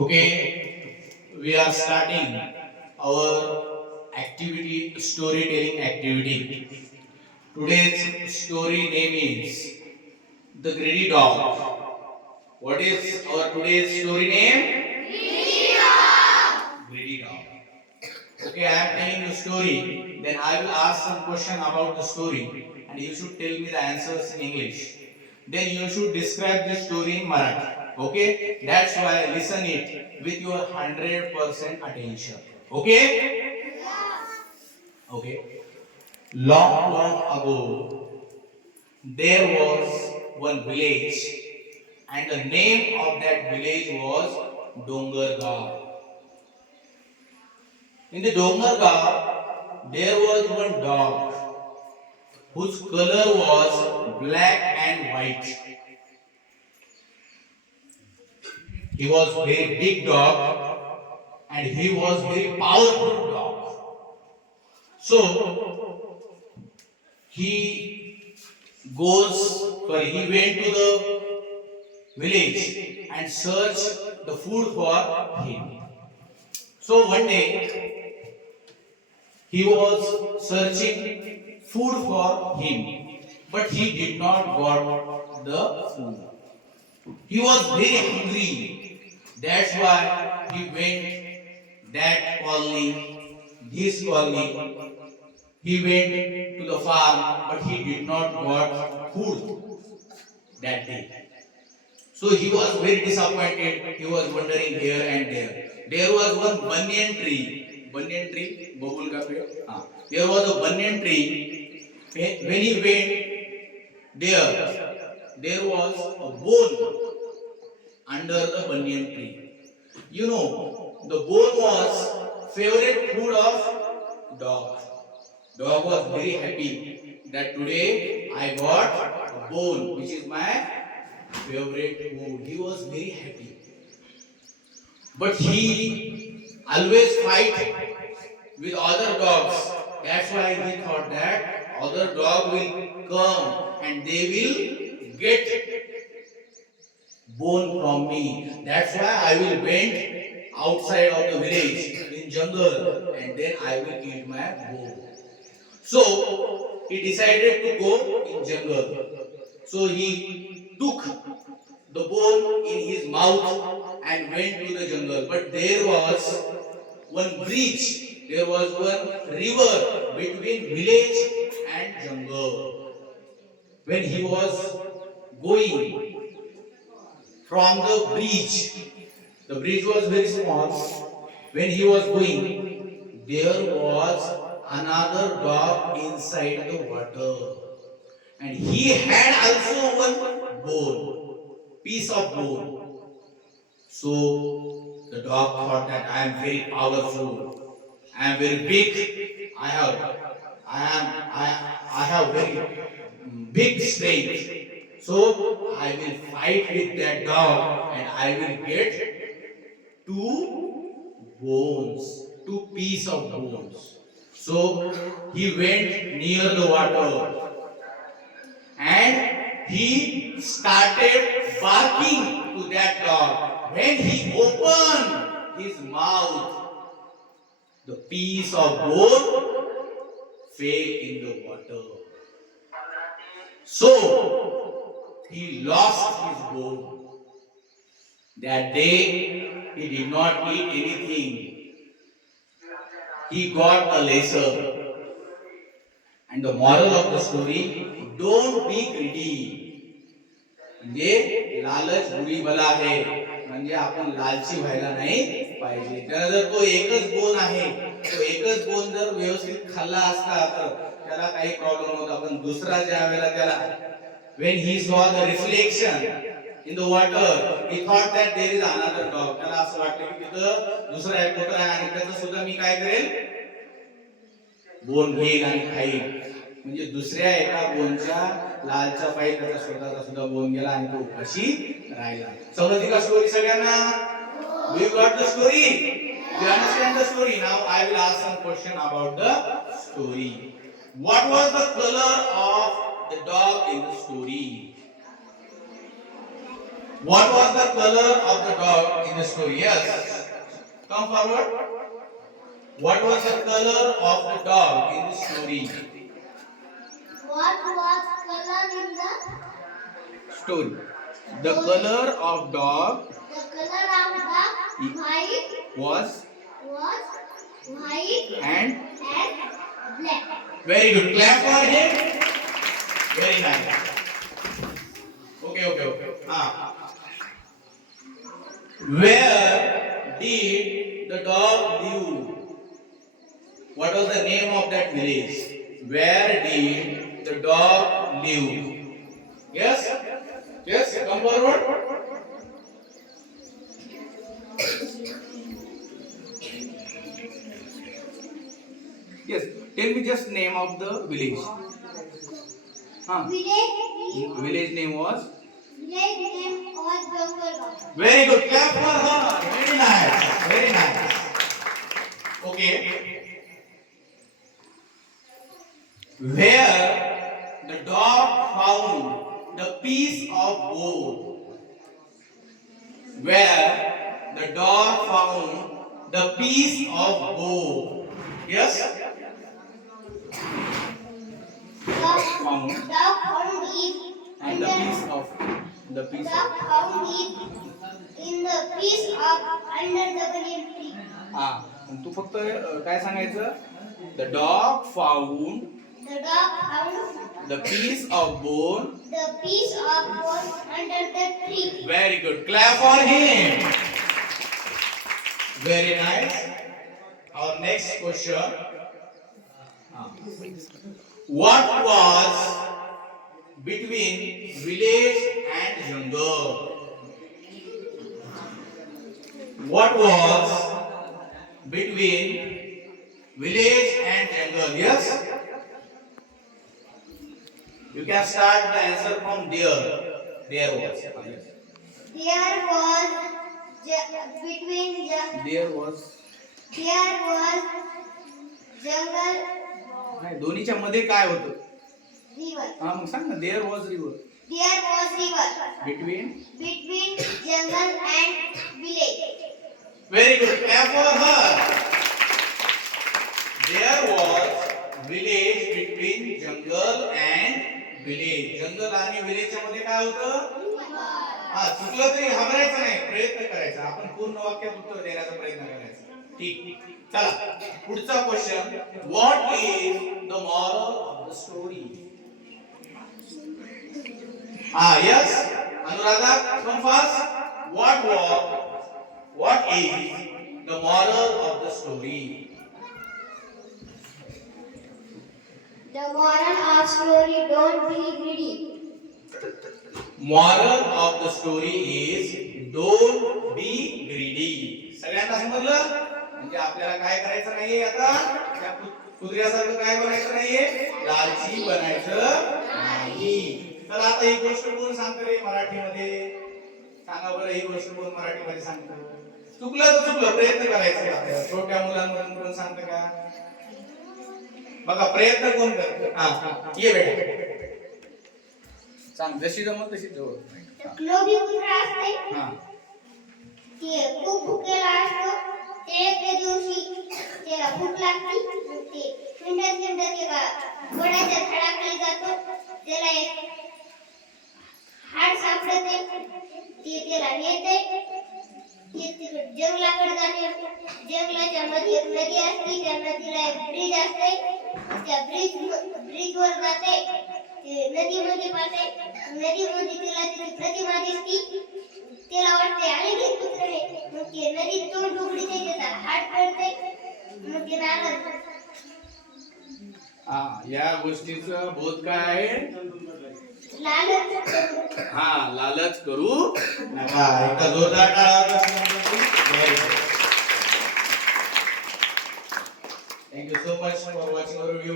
Okay, we are starting our activity, storytelling activity. Today's story name is The Greedy Dog. What is our today's story name? Greedy Dog. Greedy Dog. Okay, I am telling you story. Then I will ask some question about the story, and you should tell me the answers in English. Then you should describe the story in Marathi. Okay, that's why listen it with your hundred percent attention. Okay. Okay. Long, long ago, there was one village, and the name of that village was Dongargaon. In the Dongargaon, there was one dog whose color was black and white. He was very big dog and he was very powerful dog. So he goes, sorry, he went to the village and searched the food for him. So one day he was searching food for him, but he did not got the food. He was very hungry. That's why he went that only, this colony. He went to the farm, but he did not got food that day. So he was very disappointed. He was wandering here and there. There was one banyan tree. Banyan tree? Bobul ka. Ah. There was a banyan tree. When he went there, there was a bone under the banyan tree. You know, the bone was favorite food of dog. Dog was very happy that today I got a bone, which is my favorite food. He was very happy. But he always fight with other dogs. That's why he thought that other dog will come and they will get bone from me. That's why I will went outside of the village in jungle and then I will eat my bone. So he decided to go in jungle. So he took the bone in his mouth and went to the jungle. But there was one bridge, there was one river between village and jungle. When he was going from the bridge, the bridge was very small. When he was going, there was another dog inside the water. And he had also one bone, piece of bone. So the dog thought that I am very powerful, I am very big, I have, I am, I, I have very big strength. So I will fight with that dog and I will get two bones, two piece of bones. So he went near the water and he started barking to that dog. When he opened his mouth, the piece of bone fell in the water. So he lost his bone. That day he did not eat anything. He got a laser. And the moral of the story, don't be greedy. म्हणजे लालच बुरी बला आहे म्हणजे आपण लालची व्हायला नाही पाहिजे त्याला जर तो एकच बोन आहे तो एकच बोन जर व्यवस्थित खाल्ला असता तर त्याला काही प्रॉब्लेम होता पण दुसरा ज्या वेळेला त्याला when he saw the reflection in the water he thought that there is another dog. त्याला असं वाटलं की तिथं दुसरा एक कुत्रा आहे आणि त्याचं सुद्धा मी काय करेल? बोन घेईल आणि खाईल. म्हणजे दुसऱ्या एका बोनच्या लालचा पायी त्याचा स्वतःचा सुद्धा बोन गेला आणि तो उपाशी राहिला. समजली का स्टोरी सगळ्यांना? Do you got the story you understand the story now I will ask some question about the story what was the colour of the dog in the story. What was the color of the dog in the story? Yes. Come forward. What was the color of the dog in the story? What was color in the story? The color of dog. The color of dog white was was white and and black. Very good. Clap for him. Very nice. Okay, okay, okay. Ah. Where did the dog live? What was the name of that village? Where did the dog live? Yes? Yes, come forward. Yes, tell me just name of the village. Huh. Village Village name was? village name was Bangalore. Very good. Clap for her. Very nice. Very nice. Okay. Where the dog found the piece of gold. Where the dog found the piece of gold. Yes? Found. dog found it And the piece of the piece dog of found it in the piece of under the banyan tree. हा पण तू फक्त अ, काय सांगायचं the dog found The dog found the piece of bone the piece of bone under the tree. Very good clap for him very nice our next question what was between village and jungle? What was between village and jungle? Yes? You can start the answer from there. There was. There was between jungle. There was. There was jungle नाही दोन्हीच्या मध्ये काय होतं. हा मग सांग ना there was river There was river. Between between jungle and village. Very good clap for her there was village between jungle and village जंगल आणि विलेजच्या मध्ये काय होतं? हा चुकलं तरी घाबरायचं नाही. प्रयत्न करायचा. आपण पूर्ण वाक्यात उत्तर देण्याचा प्रयत्न करायचा. ठीक चला पुढचा question what is the moral of the story हा yes Anuradha come fast what was what is the moral of the story The moral of story don't be greedy. Moral of the story is don't be greedy सगळ्यांना समजलं? म्हणजे आपल्याला काय करायचं नाहीये आता त्या कु- कुत्र्यासारखं काय बनायचं नाहीये? लालची बनायचं नाही. तर आता ही गोष्ट कोण सांगतं रे मराठीमध्ये. सांगा बरं ही गोष्ट कोण मराठीमध्ये सांगतं. चुकलं तर चुकलं प्रयत्न करायचं आपल्याला. छोट्या मुलांमधून कोण सांगतं का? बघा प्रयत्न कोण करतं? हा. ये बेटा. सांग जशी जमत तशी जवळ. हा. ते खूप भुकेला भूक लागते ते हिंडत हिंडत एका वडाच्या झाडाकडे जातो. त्याला एक हाड सापडते ते त्याला नेते. ते जंगलाकडे जाते. जंगलाच्या मध्ये एक नदी असते. त्या नदीला एक ब्रिज असते. त्या ब्रिज ब्रिज वर जाते. ते नदीमध्ये पाहते. नदीमध्ये तिला तिची प्रतिमा दिसती. त्याला वाटते आले की कुत्रे. मग ते नदीत तोंड उघडीते त्याचा हाड पडते. हा या गोष्टीच बोध काय आहे? हा लालच करू नका. एका जोरदार thank you so much for watching our video